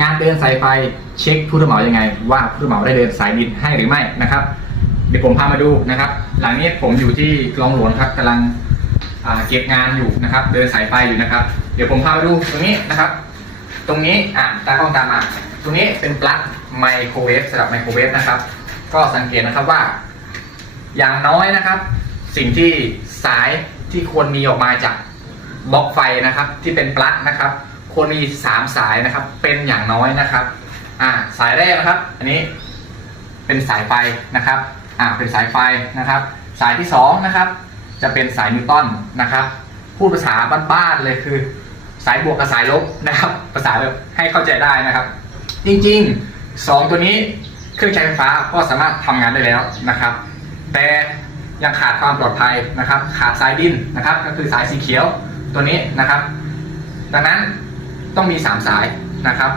งานเดินสายไฟเช็คผู้รับเหมายังไง ว่าผู้รับเหมาได้เดินสายดินให้หรือไม่นะครับ เดี๋ยวผมพามาดูนะครับ หลังนี้ผมอยู่ที่คลองหลวงครับกำลังเก็บงานอยู่นะครับ เดินสายไฟอยู่นะครับ เดี๋ยวผมพามาดูตรงนี้นะครับ ตรงนี้อะตากล้องตามมาตรงนี้เป็นปลั๊กไมโครเวฟสำหรับไมโครเวฟนะครับ ก็สังเกตนะครับว่า อย่างน้อยนะครับ สิ่งที่สายที่ควรมีออกมาจากบล็อกไฟนะครับ ที่เป็นปลั๊กนะครับ ควรมี3สายนะครับ เป็นอย่างน้อยนะครับอ่าสายแรกนะครับ อันนี้เป็นสายไฟนะครับอ่าเป็นสายไฟนะครับ สายที่สองนะครับ จะเป็นสายนิวตันนะครับพูดภาษาบ้านๆเลยคือ สายบวกกับสายลบนะครับ ภาษาแบบให้เข้าใจได้นะครับ จริงๆสองตัวนี้เครื่องใช้ไฟฟ้าก็สามารถทำงานได้แล้วนะครับ แต่ยังขาดความปลอดภัยนะครับ ขาดสายดินนะครับ ก็คือสายสีเขียวตัวนี้นะครับ ดังนั้น ต้องมี๓สายนะครับ